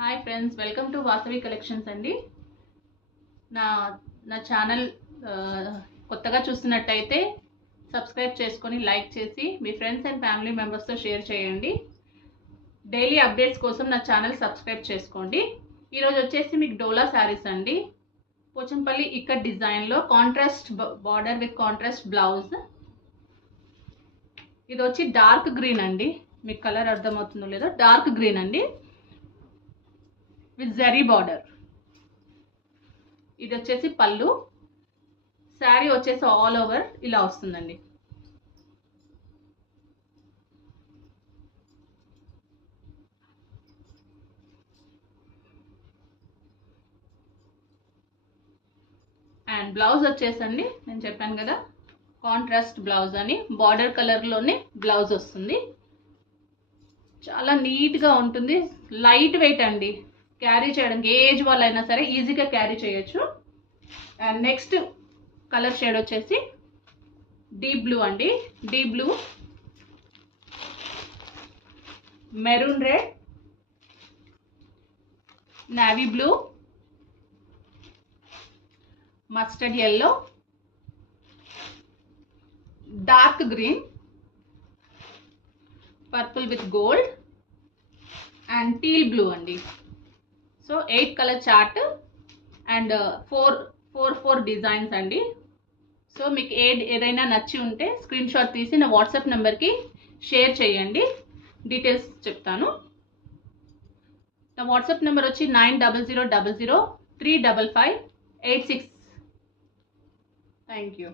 Hi friends, welcome to Vasavi collections అండి. నా నా ఛానల్ కొత్తగా చూస్తున్నట్టయితే సబ్స్క్రైబ్ చేసుకొని లైక్ చేసి మీ ఫ్రెండ్స్ అండ్ ఫ్యామిలీ మెంబర్స్తో షేర్ చేయండి. డైలీ అప్డేట్స్ కోసం నా ఛానల్ సబ్స్క్రైబ్ చేసుకోండి. ఈరోజు వచ్చేసి మీకు డోలా శారీస్ అండి. పోచంపల్లి ఇక్కడ డిజైన్లో contrast border with contrast blouse. ఇది వచ్చి డార్క్ గ్రీన్ అండి. మీకు కలర్ అర్థమవుతుందో లేదో, డార్క్ గ్రీన్ అండి విత్ జరీ బార్డర్. ఇది వచ్చేసి పళ్ళు. శారీ వచ్చేసి ఆల్ ఓవర్ ఇలా వస్తుందండి. అండ్ బ్లౌజ్ వచ్చేసండి, నేను చెప్పాను కదా కాంట్రాస్ట్ బ్లౌజ్ అని, బార్డర్ కలర్లోనే బ్లౌజ్ వస్తుంది. చాలా నీట్గా ఉంటుంది, లైట్ వెయిట్ అండి. క్యారీ చేయడానికి ఏజ్ వాళ్ళైనా సరే ఈజీగా క్యారీ చేయొచ్చు. అండ్ నెక్స్ట్ కలర్ షేడ్ వచ్చేసి డీప్ బ్లూ అండి. Deep blue, maroon red, navy blue, mustard yellow, dark green, purple with gold and teal blue అండి. So 8 colour chart and 4 designs అండి. సో మీకు ఏదైనా నచ్చి ఉంటే స్క్రీన్ షాట్ తీసి నా వాట్సాప్ నెంబర్కి షేర్ చేయండి, డీటెయిల్స్ చెప్తాను. నా వాట్సాప్ నెంబర్ వచ్చి 9000035586. Thank you.